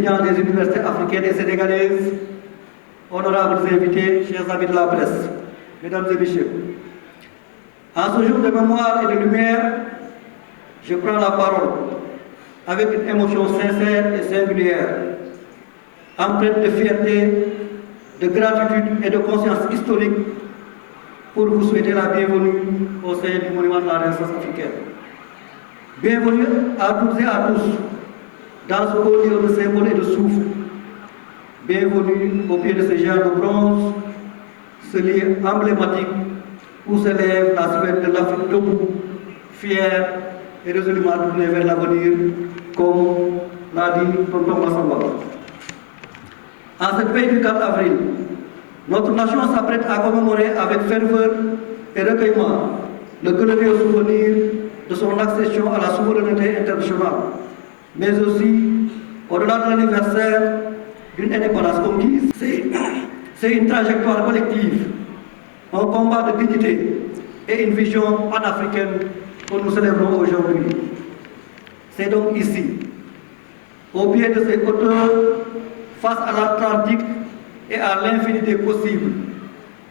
étudiants des universités africaines et sénégalaises, honorables invités, chers amis de la presse, mesdames et messieurs, en ce jour de mémoire et de lumière, je prends la parole avec une émotion sincère et singulière, empreinte de fierté, de gratitude et de conscience historique pour vous souhaiter la bienvenue au sein du Monument de la Renaissance africaine. Bienvenue à toutes et à tous dans ce haut lieu de symbole et de souffle. Bienvenue au pied de ce géant de bronze, ce lieu emblématique où s'élève la silhouette de l'Afrique debout, fière et résolument tournée vers l'avenir, comme l'a dit Tonton Massamba. En cette veille du 4 avril, notre nation s'apprête à commémorer avec ferveur et recueillement le glorieux souvenir de son accession à la souveraineté internationale, mais aussi, au-delà de l'anniversaire d'une indépendance conquise, c'est une trajectoire collective, un combat de dignité et une vision panafricaine que nous célébrons aujourd'hui. C'est donc ici, au pied de ces hauteurs, face à l'Atlantique et à l'infinité possible,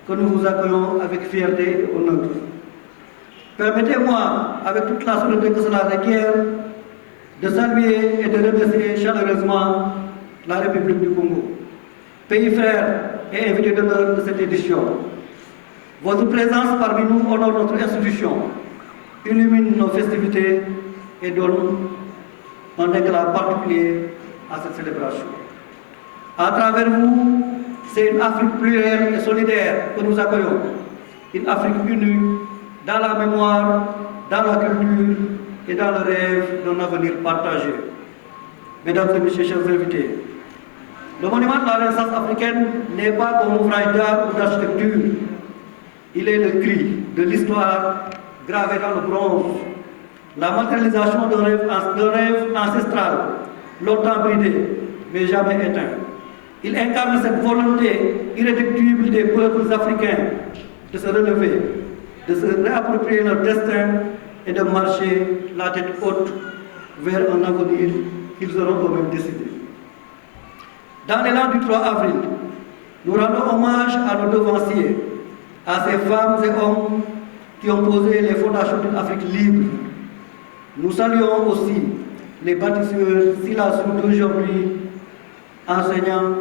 que nous vous accueillons avec fierté et honneur. Permettez-moi, avec toute la solennité que cela requiert, de saluer et de remercier chaleureusement la République du Congo, pays frère et invité d'honneur de cette édition. Votre présence parmi nous honore notre institution, illumine nos festivités et donne un éclat particulier à cette célébration. À travers vous, c'est une Afrique plurielle et solidaire que nous accueillons, une Afrique unie dans la mémoire, dans la culture et dans le rêve d'un avenir partagé. Mesdames et messieurs, chers invités, le monument de la Renaissance africaine n'est pas un ouvrage d'art ou d'architecture. Il est le cri de l'histoire gravé dans le bronze, la matérialisation d'un rêve ancestral, longtemps bridé, mais jamais éteint. Il incarne cette volonté irréductible des peuples africains de se relever, de se réapproprier leur destin et de marcher la tête haute vers un avenir qu'ils auront eux-mêmes décidé. Dans l'élan du 3 avril, nous rendons hommage à nos devanciers, à ces femmes et hommes qui ont posé les fondations d'une Afrique libre. Nous saluons aussi les bâtisseurs silencieux d'aujourd'hui, enseignants,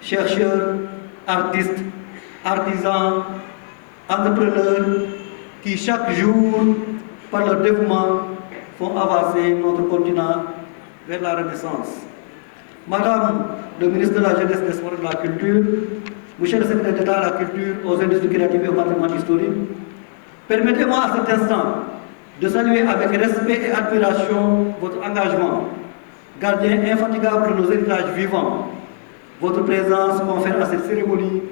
chercheurs, artistes, artisans, entrepreneurs, qui chaque jour, par leur dévouement, font avancer notre continent vers la Renaissance. Madame le ministre de la Jeunesse, des Sports et de la Culture, Monsieur le secrétaire d'État à la Culture, aux industries créatives et au patrimoine historique, permettez-moi à cet instant de saluer avec respect et admiration votre engagement, gardien infatigable de nos héritages vivants. Votre présence confère à cette cérémonie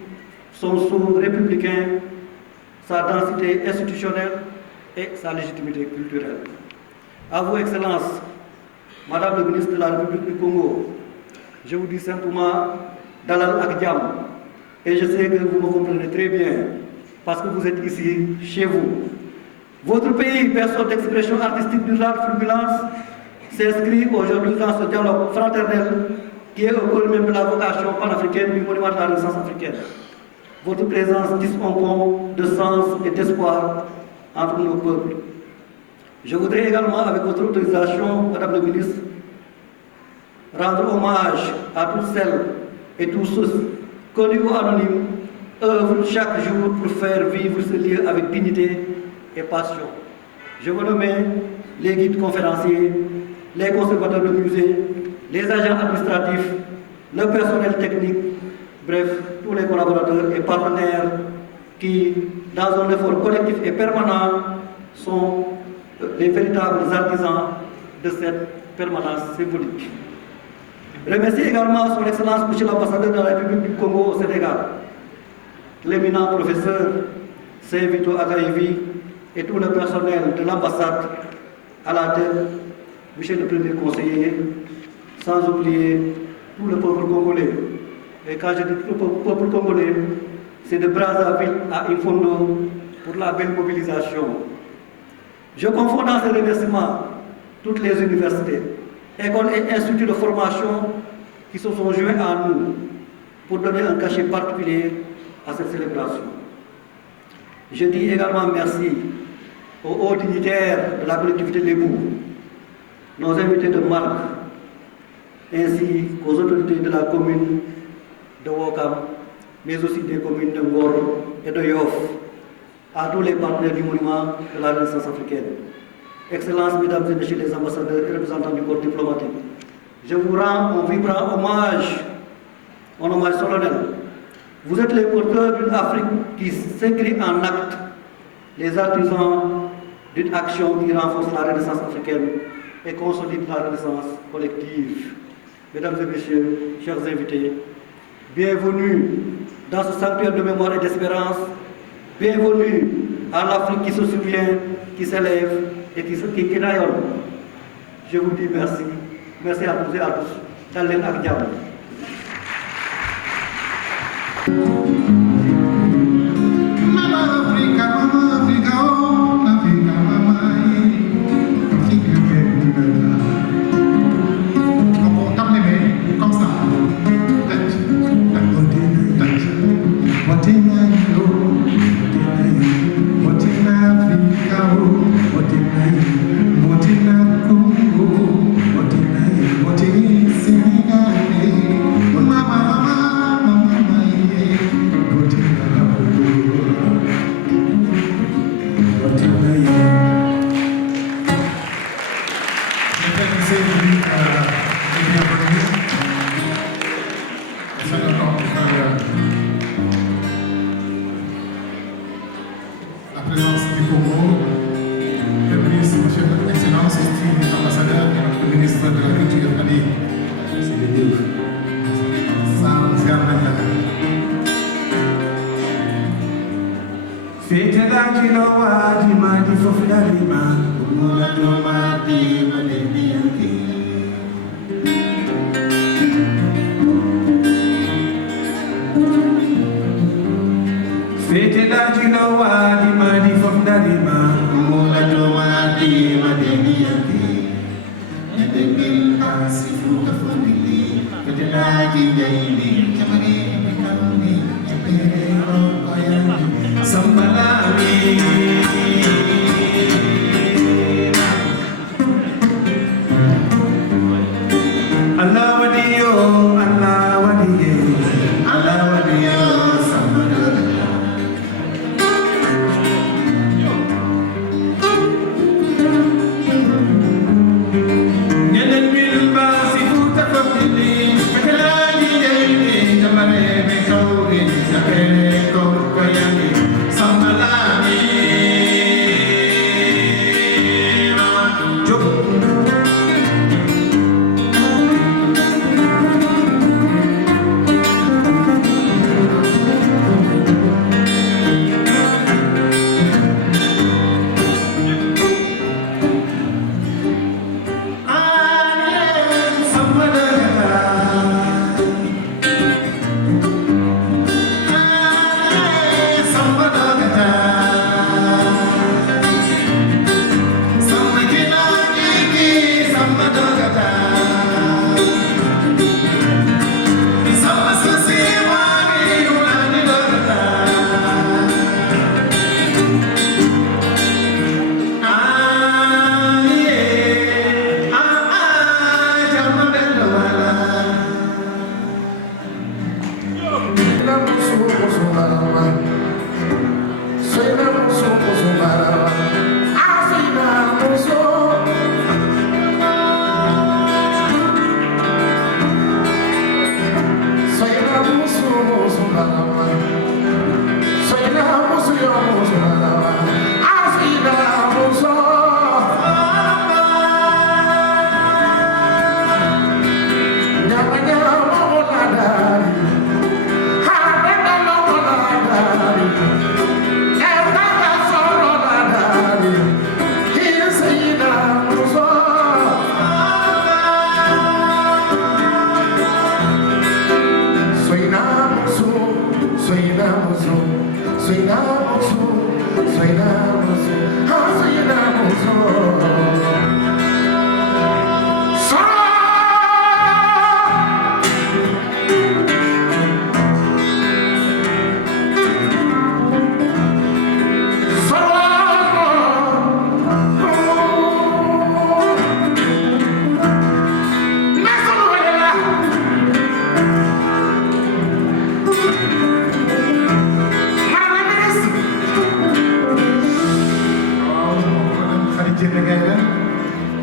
son sceau républicain, sa densité institutionnelle et sa légitimité culturelle. À vous, Excellence, Madame le ministre de la République du Congo, je vous dis simplement Dalal ak Jàmm. Et je sais que vous me comprenez très bien, parce que vous êtes ici, chez vous. Votre pays, berceau d'expression artistique d'une rare fulgurance, s'inscrit aujourd'hui dans ce dialogue fraternel qui est au cœur même de la vocation panafricaine du monument de la Renaissance africaine. Votre présence tisse un pont de sens et d'espoir entre nos peuples. Je voudrais également, avec votre autorisation, Madame le ministre, rendre hommage à toutes celles et tous ceux, connus ou anonymes, œuvrent chaque jour pour faire vivre ce lieu avec dignité et passion. Je veux nommer les guides conférenciers, les conservateurs de musées, les agents administratifs, le personnel technique, bref, tous les collaborateurs et partenaires qui, dans un effort collectif et permanent, sont les véritables artisans de cette permanence symbolique. Remercier également son Excellence Monsieur l'ambassadeur de la République du Congo au Sénégal, l'éminent professeur Saint-Vito Agaïvi et tout le personnel de l'ambassade à la tête, Monsieur le Premier conseiller, sans oublier tout le peuple congolais. Et quand je dis tout le peuple congolais, c'est de Brazzaville à Infondo pour la belle mobilisation. Je confonds dans ces remerciements toutes les universités, écoles et instituts de formation qui se sont joints à nous pour donner un cachet particulier à cette célébration. Je dis également merci aux hauts dignitaires de la collectivité Lébou, nos invités de marque, ainsi qu'aux autorités de la commune de Ouakam, mais aussi des communes de Ngor et de Yoff, à tous les partenaires du monument de la Renaissance africaine. Excellences, Mesdames et Messieurs les ambassadeurs et représentants du corps diplomatique, je vous rends un vibrant hommage, un hommage solennel. Vous êtes les porteurs d'une Afrique qui s'écrit en actes, les artisans d'une action qui renforce la Renaissance africaine et consolide la Renaissance collective. Mesdames et Messieurs, chers invités, bienvenue dans ce sanctuaire de mémoire et d'espérance. Bienvenue à l'Afrique qui se souvient, qui s'élève et qui rayonne. Je vous dis merci. Merci à tous et à tous. Dalen ak jàmm. La présence du Congo, le ministre, monsieur Excellence, estimables ambassadeurs et notre ministre de la Culture, Ali. C'est les deux. Ça, c'est un peu. Fete da jilowa di ma di fofida di ma, kumula do ma di ma di yanki. Fete da jilowa di ma di fofida di ma, kumula do ma di yanki. Nede bil asi fuka fondili, fete da jilowa jamani mikami, epere ro koyani. Sambalami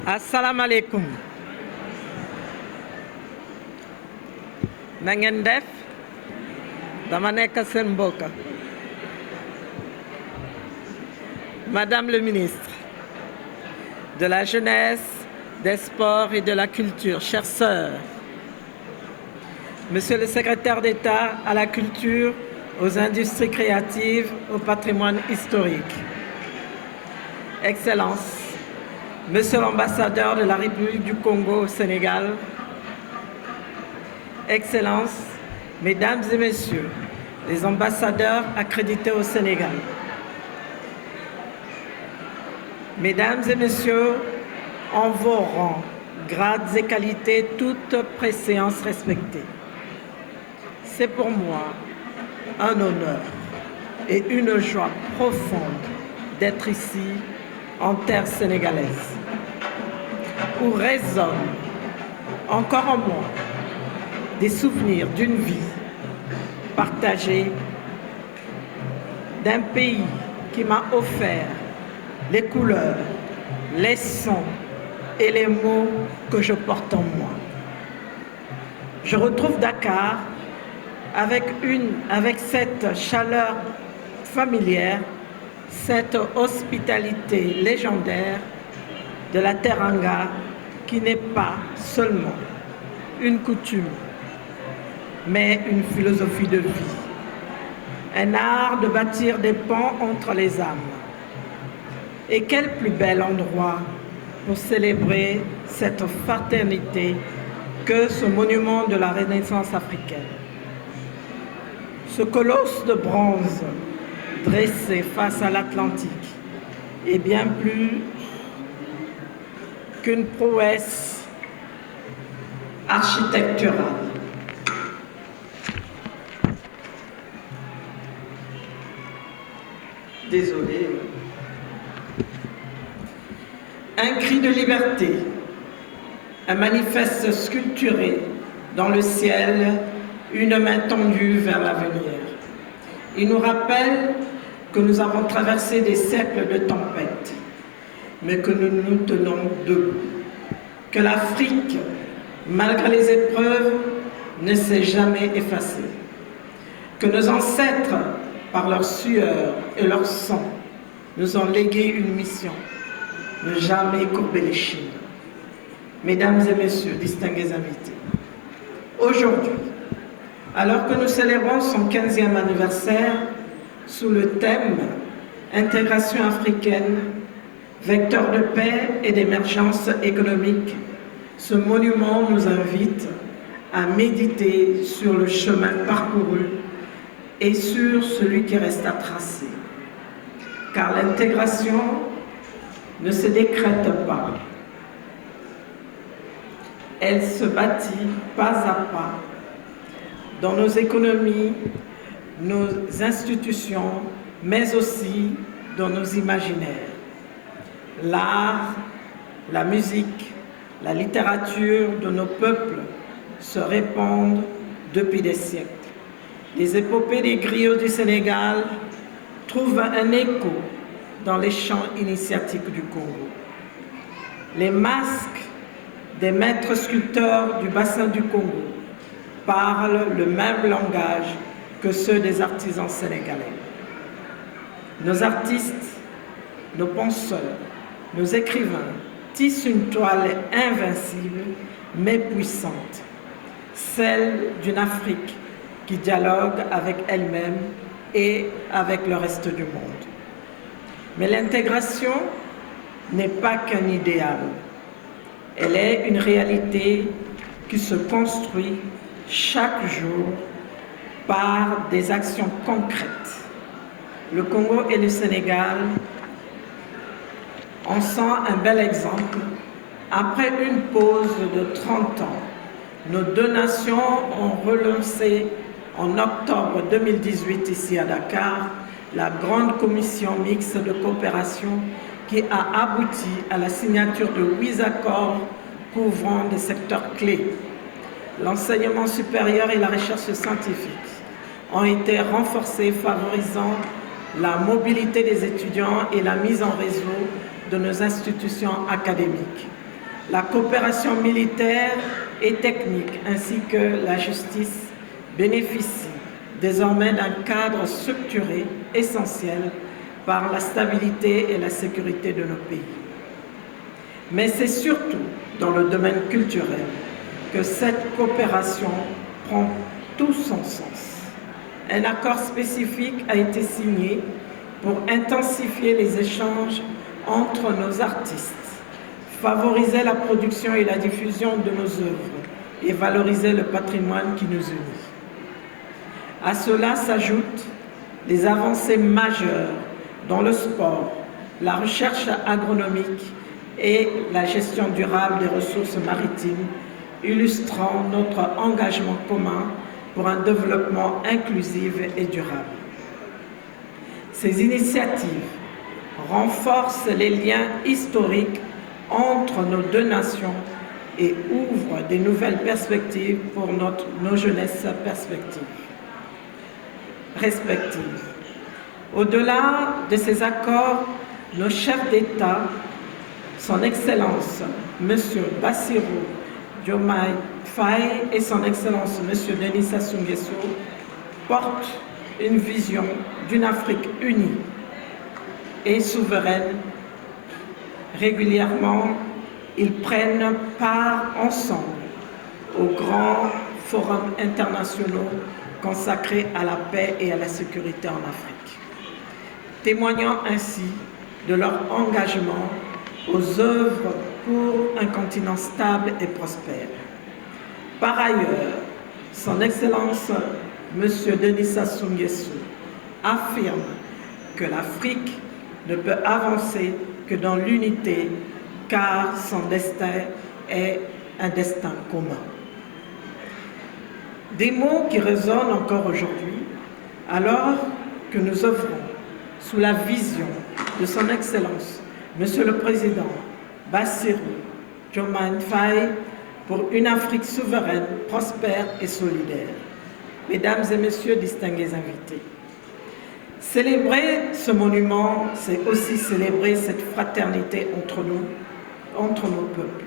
Assalamu alaikum. Na ngeen def dama nekk seen mbokk. Madame le ministre de la Jeunesse, des Sports et de la Culture, chères sœurs, Monsieur le secrétaire d'État à la culture, aux industries créatives, au patrimoine historique, Excellences, Monsieur l'ambassadeur de la République du Congo au Sénégal, Excellences, Mesdames et Messieurs, les ambassadeurs accrédités au Sénégal, Mesdames et Messieurs, en vos rangs, grades et qualités, toutes préséances respectées. C'est pour moi un honneur et une joie profonde d'être ici, en terre sénégalaise, où résonnent encore en moi des souvenirs d'une vie partagée, d'un pays qui m'a offert les couleurs, les sons et les mots que je porte en moi. Je retrouve Dakar avec cette chaleur familière, cette hospitalité légendaire de la Teranga qui n'est pas seulement une coutume, mais une philosophie de vie, un art de bâtir des ponts entre les âmes. Et quel plus bel endroit pour célébrer cette fraternité que ce monument de la Renaissance africaine. Ce colosse de bronze dressé face à l'Atlantique est bien plus qu'une prouesse architecturale. Désolé. Un cri de liberté, un manifeste sculpturé dans le ciel, une main tendue vers l'avenir. Il nous rappelle que nous avons traversé des siècles de tempêtes, mais que nous nous tenons debout. Que l'Afrique, malgré les épreuves, ne s'est jamais effacée. Que nos ancêtres, par leur sueur et leur sang, nous ont légué une mission. Ne jamais courber les chines. Mesdames et messieurs, distingués invités, aujourd'hui, alors que nous célébrons son 15e anniversaire sous le thème « Intégration africaine, vecteur de paix et d'émergence économique », ce monument nous invite à méditer sur le chemin parcouru et sur celui qui reste à tracer. Car l'intégration ne se décrète pas. Elle se bâtit pas à pas dans nos économies, nos institutions, mais aussi dans nos imaginaires. L'art, la musique, la littérature de nos peuples se répandent depuis des siècles. Les épopées des griots du Sénégal trouvent un écho dans les champs initiatiques du Congo. Les masques des maîtres sculpteurs du bassin du Congo parlent le même langage que ceux des artisans sénégalais. Nos artistes, nos penseurs, nos écrivains tissent une toile invincible mais puissante, celle d'une Afrique qui dialogue avec elle-même et avec le reste du monde. Mais l'intégration n'est pas qu'un idéal. Elle est une réalité qui se construit chaque jour par des actions concrètes. Le Congo et le Sénégal en sont un bel exemple. Après une pause de 30 ans, nos deux nations ont relancé en octobre 2018 ici à Dakar la grande commission mixte de coopération qui a abouti à la signature de 8 accords couvrant des secteurs clés. L'enseignement supérieur et la recherche scientifique ont été renforcés, favorisant la mobilité des étudiants et la mise en réseau de nos institutions académiques. La coopération militaire et technique ainsi que la justice bénéficient désormais d'un cadre structuré essentiel par la stabilité et la sécurité de nos pays. Mais c'est surtout dans le domaine culturel que cette coopération prend tout son sens. Un accord spécifique a été signé pour intensifier les échanges entre nos artistes, favoriser la production et la diffusion de nos œuvres et valoriser le patrimoine qui nous unit. À cela s'ajoutent les avancées majeures dans le sport, la recherche agronomique et la gestion durable des ressources maritimes, illustrant notre engagement commun pour un développement inclusif et durable. Ces initiatives renforcent les liens historiques entre nos deux nations et ouvrent des nouvelles perspectives pour nos jeunesses respectives. Au-delà de ces accords, nos chefs d'État, Son Excellence M. Bassirou Diomaye Faye et Son Excellence M. Denis Sassou Nguesso, portent une vision d'une Afrique unie et souveraine. Régulièrement, ils prennent part ensemble aux grands forums internationaux consacrés à la paix et à la sécurité en Afrique, témoignant ainsi de leur engagement aux œuvres pour un continent stable et prospère. Par ailleurs, Son Excellence M. Denis Sassou Nguesso affirme que l'Afrique ne peut avancer que dans l'unité, car son destin est un destin commun. Des mots qui résonnent encore aujourd'hui, alors que nous œuvrons sous la vision de Son Excellence, Monsieur le Président Bassirou Diomaye Faye, pour une Afrique souveraine, prospère et solidaire. Mesdames et Messieurs, distingués invités, célébrer ce monument, c'est aussi célébrer cette fraternité entre nous, entre nos peuples.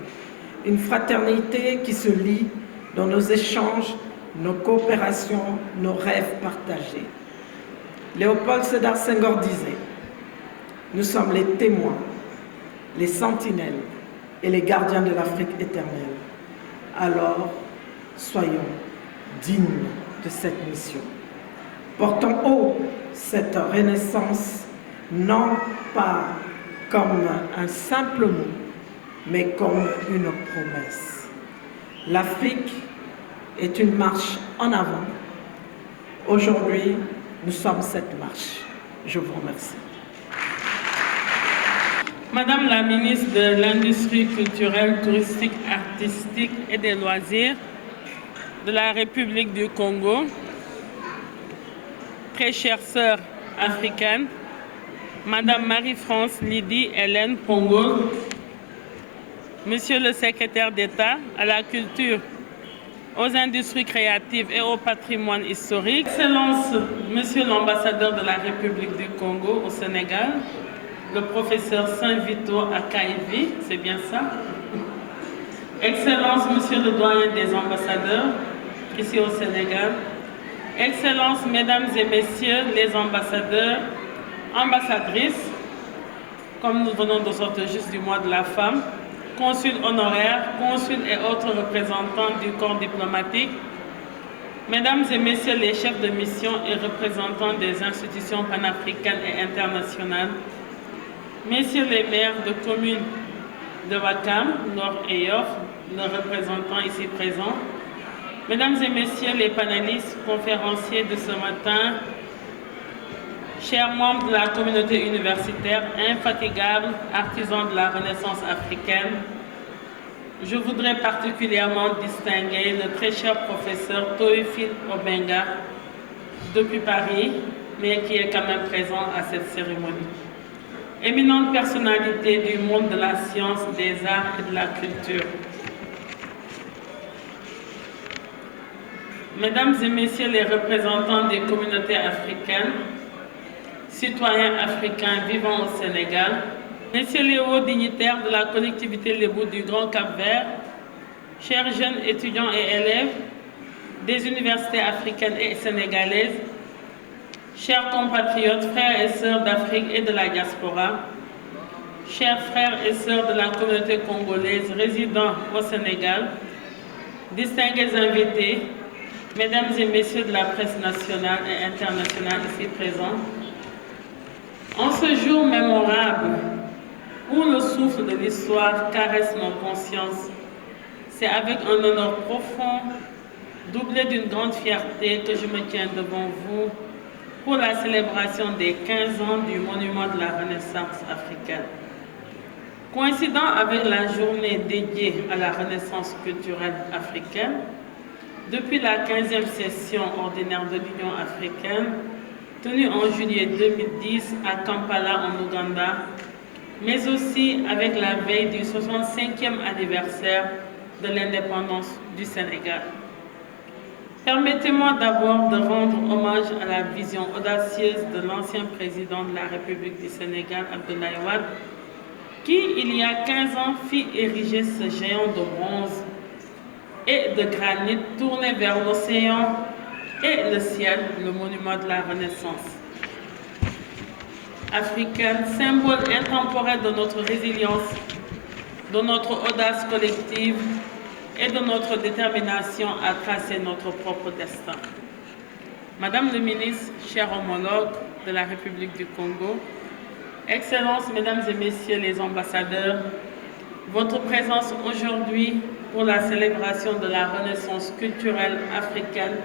Une fraternité qui se lie dans nos échanges, nos coopérations, nos rêves partagés. Léopold Sédar Senghor disait « Nous sommes les témoins, les sentinelles et les gardiens de l'Afrique éternelle. Alors, soyons dignes de cette mission. Portons haut cette renaissance, non pas comme un simple mot, mais comme une promesse. L'Afrique est une marche en avant. Aujourd'hui, nous sommes cette marche. Je vous remercie. Madame la ministre de l'Industrie culturelle, touristique, artistique et des loisirs de la République du Congo, très chère sœur africaine, Madame Marie-France Lydie Hélène Pongo, Monsieur le secrétaire d'État à la culture, aux industries créatives et au patrimoine historique, Excellence Monsieur l'ambassadeur de la République du Congo au Sénégal, le professeur Saint-Vito Akaivi, c'est bien ça? Excellence Monsieur le doyen des ambassadeurs, ici au Sénégal, Excellences, Mesdames et Messieurs les ambassadeurs, ambassadrices, comme nous venons de sortir juste du mois de la femme, consuls honoraires, consuls et autres représentants du corps diplomatique, Mesdames et Messieurs les chefs de mission et représentants des institutions panafricaines et internationales, Messieurs les maires de communes de Ouakam, Nord et Yoff, nos représentants ici présents, Mesdames et Messieurs les panélistes, conférenciers de ce matin, chers membres de la communauté universitaire, infatigables artisans de la Renaissance africaine, je voudrais particulièrement distinguer le très cher professeur Théophile Obenga, depuis Paris, mais qui est quand même présent à cette cérémonie. Éminente personnalité du monde de la science, des arts et de la culture. Mesdames et Messieurs les représentants des communautés africaines, citoyens africains vivant au Sénégal, Messieurs les hauts dignitaires de la collectivité Lébou du Grand Cap-Vert, chers jeunes étudiants et élèves des universités africaines et sénégalaises, chers compatriotes, frères et sœurs d'Afrique et de la diaspora, chers frères et sœurs de la communauté congolaise résidant au Sénégal, distingués invités, mesdames et messieurs de la presse nationale et internationale ici présents, en ce jour mémorable où le souffle de l'histoire caresse nos consciences, c'est avec un honneur profond, doublé d'une grande fierté, que je me tiens devant vous pour la célébration des 15 ans du Monument de la Renaissance africaine. Coïncidant avec la journée dédiée à la Renaissance culturelle africaine, depuis la 15e session ordinaire de l'Union africaine, tenue en juillet 2010 à Kampala en Ouganda, mais aussi avec la veille du 65e anniversaire de l'indépendance du Sénégal. Permettez-moi d'abord de rendre hommage à la vision audacieuse de l'ancien président de la République du Sénégal, Abdoulaye Wade, qui, il y a 15 ans, fit ériger ce géant de bronze et de granit tourné vers l'océan et le ciel, le monument de la Renaissance africaine, symbole intemporel de notre résilience, de notre audace collective et de notre détermination à tracer notre propre destin. Madame le ministre, chers homologues de la République du Congo, Excellences, Mesdames et Messieurs les ambassadeurs, votre présence aujourd'hui pour la célébration de la Renaissance culturelle africaine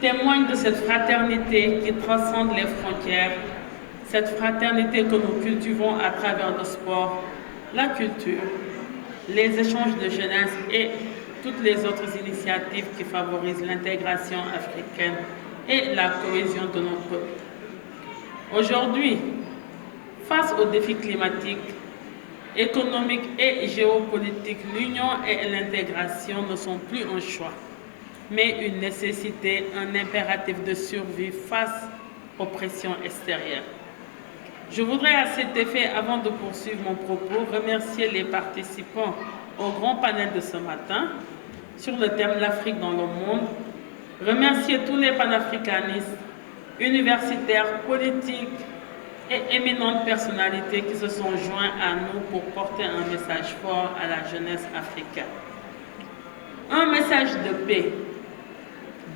témoigne de cette fraternité qui transcende les frontières, cette fraternité que nous cultivons à travers le sport, la culture, les échanges de jeunesse et toutes les autres initiatives qui favorisent l'intégration africaine et la cohésion de nos peuples. Aujourd'hui, face aux défis climatiques, économiques et géopolitiques, l'union et l'intégration ne sont plus un choix, mais une nécessité, un impératif de survie face aux pressions extérieures. Je voudrais à cet effet, avant de poursuivre mon propos, remercier les participants au grand panel de ce matin sur le thème l'Afrique dans le monde, remercier tous les panafricanistes, universitaires, politiques et éminentes personnalités qui se sont joints à nous pour porter un message fort à la jeunesse africaine. Un message de paix,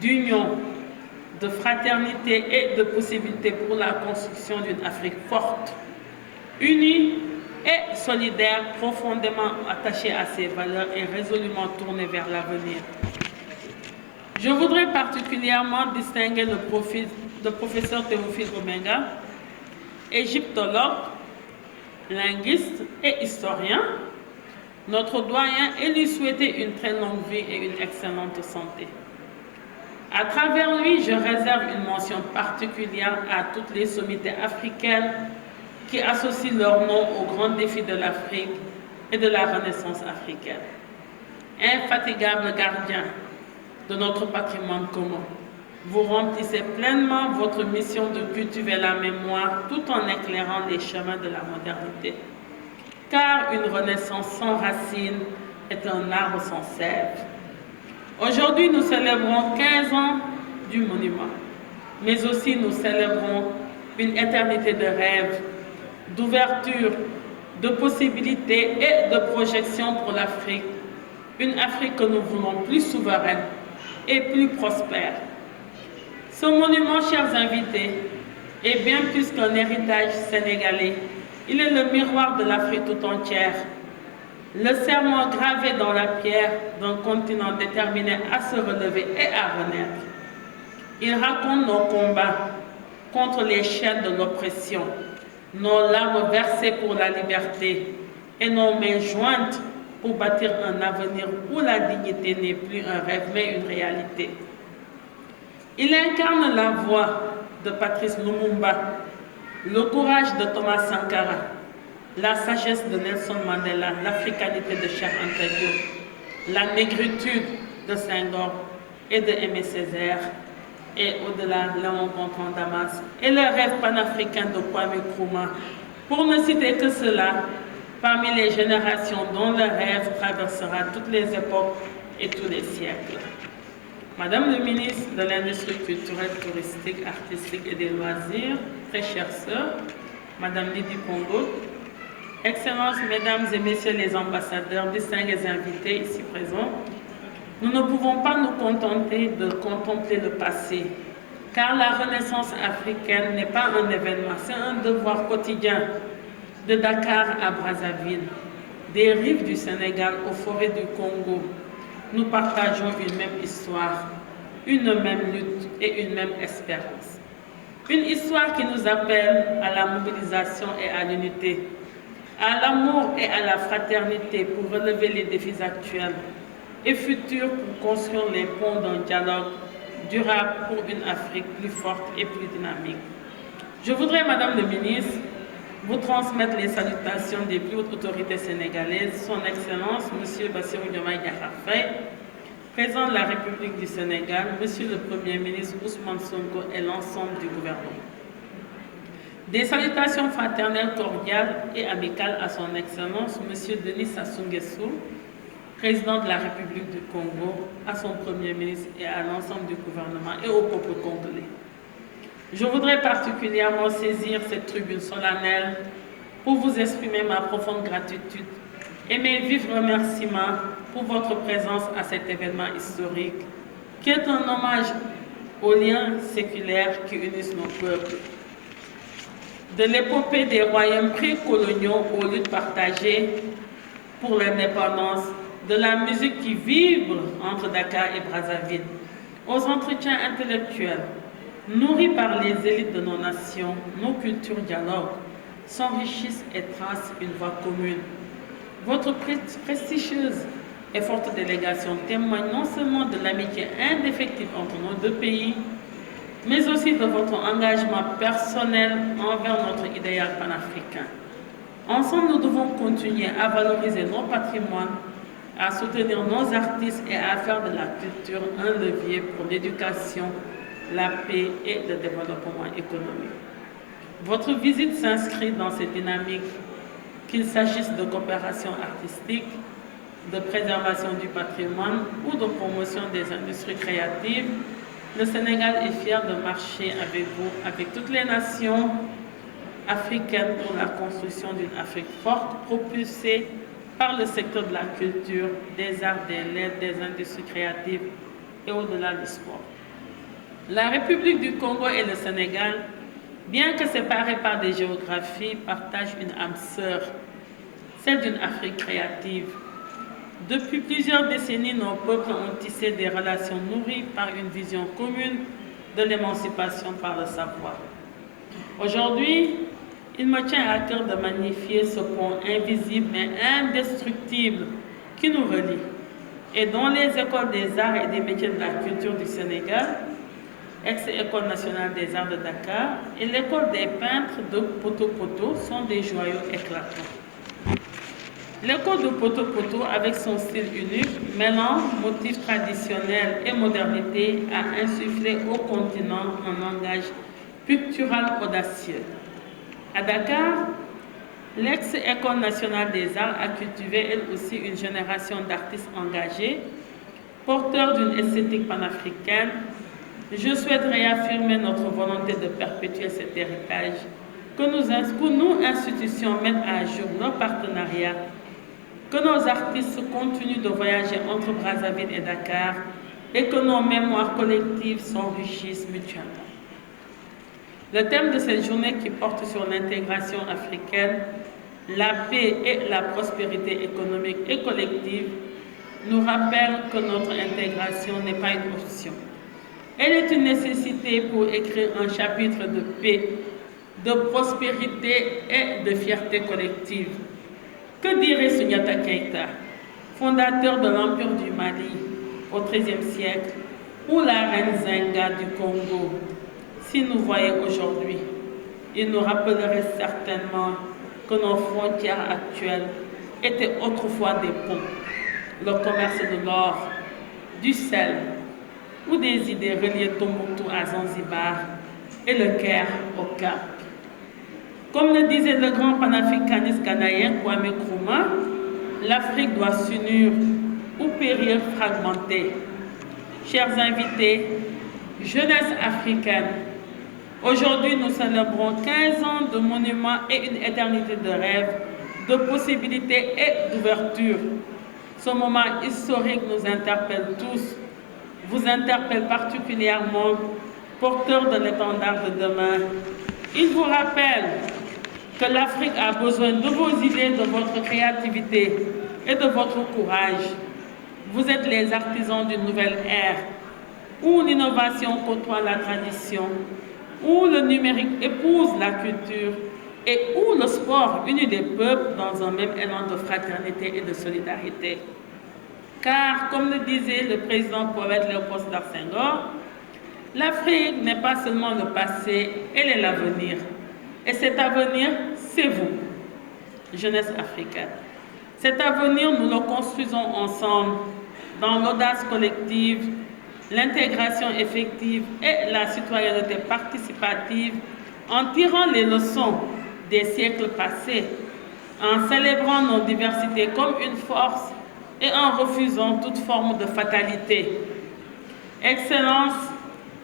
d'union, de fraternité et de possibilités pour la construction d'une Afrique forte, unie et solidaire, profondément attachée à ses valeurs et résolument tournée vers l'avenir. Je voudrais particulièrement distinguer le profil de professeur Théophile Obenga, égyptologue, linguiste et historien, notre doyen, et lui souhaiter une très longue vie et une excellente santé. À travers lui, je réserve une mention particulière à toutes les sommités africaines qui associent leur nom aux grands défis de l'Afrique et de la Renaissance africaine. Infatigable gardien de notre patrimoine commun, vous remplissez pleinement votre mission de cultiver la mémoire tout en éclairant les chemins de la modernité. Car une Renaissance sans racines est un arbre sans sève. Aujourd'hui, nous célébrons 15 ans du monument, mais aussi nous célébrons une éternité de rêves, d'ouverture, de possibilités et de projections pour l'Afrique. Une Afrique que nous voulons plus souveraine et plus prospère. Ce monument, chers invités, est bien plus qu'un héritage sénégalais. Il est le miroir de l'Afrique tout entière. Le serment gravé dans la pierre d'un continent déterminé à se relever et à renaître. Il raconte nos combats contre les chaînes de l'oppression, nos larmes versées pour la liberté et nos mains jointes pour bâtir un avenir où la dignité n'est plus un rêve mais une réalité. Il incarne la voix de Patrice Lumumba, le courage de Thomas Sankara, la sagesse de Nelson Mandela, l'africanité de Cheikh Anta Diop, la négritude de Senghor et de Aimé Césaire, et au-delà, Léon Gontran Damas, et le rêve panafricain de Kwame Nkrumah. Pour ne citer que cela, parmi les générations dont le rêve traversera toutes les époques et tous les siècles. Madame le ministre de l'Industrie culturelle, touristique, artistique et des loisirs, très chère sœur, Madame Lydie Congo, Excellences, Mesdames et Messieurs les ambassadeurs, distingués invités ici présents, nous ne pouvons pas nous contenter de contempler le passé, car la Renaissance africaine n'est pas un événement, c'est un devoir quotidien. De Dakar à Brazzaville, des rives du Sénégal aux forêts du Congo, nous partageons une même histoire, une même lutte et une même espérance. Une histoire qui nous appelle à la mobilisation et à l'unité, à l'amour et à la fraternité pour relever les défis actuels et futurs pour construire les ponts d'un dialogue durable pour une Afrique plus forte et plus dynamique. Je voudrais, Madame le ministre, vous transmettre les salutations des plus hautes autorités sénégalaises, Son Excellence, M. Bassirou Diomaye Diakhar Faye, président de la République du Sénégal, M. le Premier ministre Ousmane Sonko et l'ensemble du gouvernement. Des salutations fraternelles, cordiales et amicales à Son Excellence, M. Denis Sassou Nguesso, président de la République du Congo, à son Premier ministre et à l'ensemble du gouvernement et au peuple congolais. Je voudrais particulièrement saisir cette tribune solennelle pour vous exprimer ma profonde gratitude et mes vifs remerciements pour votre présence à cet événement historique, qui est un hommage aux liens séculaires qui unissent nos peuples. De l'épopée des royaumes précoloniaux aux luttes partagées pour l'indépendance, de la musique qui vibre entre Dakar et Brazzaville, aux entretiens intellectuels, nourris par les élites de nos nations, nos cultures dialoguent, s'enrichissent et tracent une voie commune. Votre prestigieuse et forte délégation témoigne non seulement de l'amitié indéfectible entre nos deux pays, mais aussi de votre engagement personnel envers notre idéal panafricain. Ensemble, nous devons continuer à valoriser nos patrimoines, à soutenir nos artistes et à faire de la culture un levier pour l'éducation, la paix et le développement économique. Votre visite s'inscrit dans cette dynamique, qu'il s'agisse de coopération artistique, de préservation du patrimoine ou de promotion des industries créatives. Le Sénégal est fier de marcher avec vous, avec toutes les nations africaines pour la construction d'une Afrique forte, propulsée par le secteur de la culture, des arts, des lettres, des industries créatives et au-delà du sport. La République du Congo et le Sénégal, bien que séparés par des géographies, partagent une âme sœur, celle d'une Afrique créative. Depuis plusieurs décennies, nos peuples ont tissé des relations nourries par une vision commune de l'émancipation par le savoir. Aujourd'hui, il me tient à cœur de magnifier ce pont invisible mais indestructible qui nous relie et dont les écoles des arts et des métiers de la culture du Sénégal, ex-École nationale des arts de Dakar, et l'école des peintres de Poto-Poto sont des joyaux éclatants. L'école de Poto-Poto, avec son style unique, mêlant motifs traditionnels et modernité, a insufflé au continent un langage pictural audacieux. À Dakar, l'ex-École nationale des arts a cultivé elle aussi une génération d'artistes engagés, porteurs d'une esthétique panafricaine. Je souhaite réaffirmer notre volonté de perpétuer cet héritage, que nous, institutions, mettent à jour nos partenariats, que nos artistes continuent de voyager entre Brazzaville et Dakar et que nos mémoires collectives s'enrichissent mutuellement. Le thème de cette journée qui porte sur l'intégration africaine, la paix et la prospérité économique et collective nous rappelle que notre intégration n'est pas une option. Elle est une nécessité pour écrire un chapitre de paix, de prospérité et de fierté collective. Que dirait Souniata Keïta, fondateur de l'Empire du Mali au XIIIe siècle, ou la reine Zenga du Congo? S'il nous voyait aujourd'hui, il nous rappellerait certainement que nos frontières actuelles étaient autrefois des ponts, le commerce de l'or, du sel ou des idées reliées Tombouctou à Zanzibar et le Caire au Cap. Comme le disait le grand panafricaniste ghanéen Kwame Nkrumah, l'Afrique doit s'unir ou périr fragmentée. Chers invités, jeunesse africaine, aujourd'hui nous célébrons 15 ans de monuments et une éternité de rêves, de possibilités et d'ouverture. Ce moment historique nous interpelle tous, vous interpelle particulièrement, porteurs de l'étendard de demain. Il vous rappelle que l'Afrique a besoin de vos idées, de votre créativité et de votre courage. Vous êtes les artisans d'une nouvelle ère, où l'innovation côtoie la tradition, où le numérique épouse la culture et où le sport unit des peuples dans un même élan de fraternité et de solidarité. Car, comme le disait le président poète Léopold Sédar Senghor, l'Afrique n'est pas seulement le passé, elle est l'avenir. Et cet avenir, c'est vous, jeunesse africaine. Cet avenir, nous le construisons ensemble dans l'audace collective, l'intégration effective et la citoyenneté participative en tirant les leçons des siècles passés, en célébrant nos diversités comme une force et en refusant toute forme de fatalité. Excellences,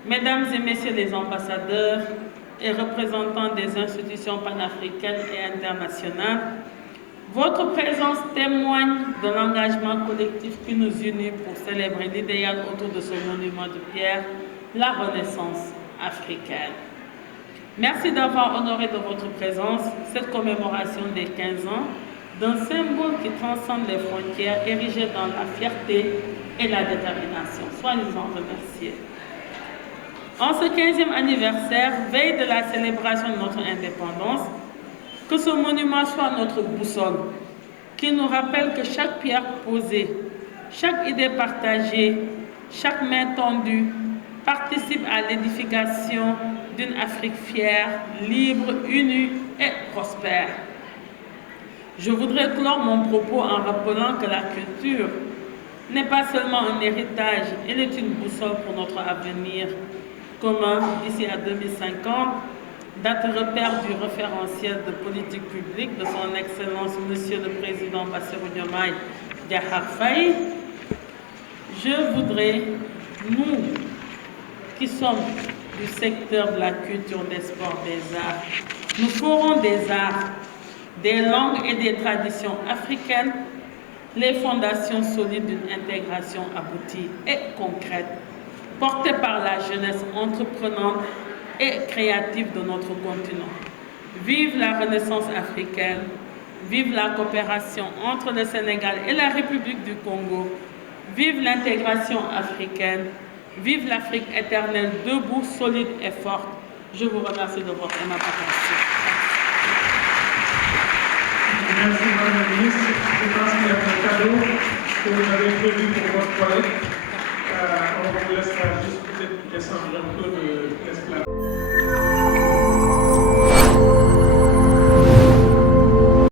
Mesdames et Messieurs les ambassadeurs et représentants des institutions panafricaines et internationales, votre présence témoigne de l'engagement collectif qui nous unit pour célébrer l'idéal autour de ce monument de pierre, la Renaissance africaine. Merci d'avoir honoré de votre présence cette commémoration des 15 ans d'un symbole qui transcende les frontières, érigé dans la fierté et la détermination. Soyez-en remerciés. En ce 15e anniversaire, veille de la célébration de notre indépendance, que ce monument soit notre boussole, qui nous rappelle que chaque pierre posée, chaque idée partagée, chaque main tendue participe à l'édification d'une Afrique fière, libre, unie et prospère. Je voudrais clore mon propos en rappelant que la culture n'est pas seulement un héritage, elle est une boussole pour notre avenir commun d'ici à 2050, date repère du référentiel de politique publique de son Excellence Monsieur le Président Bassirou Diomaye Diakhar Faye. Je voudrais, nous qui sommes du secteur de la culture, des sports, des arts, nous ferons des arts, des langues et des traditions africaines les fondations solides d'une intégration aboutie et concrète, portée par la jeunesse entreprenante et créative de notre continent. Vive la Renaissance africaine, vive la coopération entre le Sénégal et la République du Congo, vive l'intégration africaine, vive l'Afrique éternelle, debout, solide et forte. Je vous remercie de votre aimable attention. Merci Madame la Ministre. Je pense qu'il y a un cadeau que vous avez prévu pour votre collègue. On vous laissera juste peut-être descendre un peu de l'esclavage.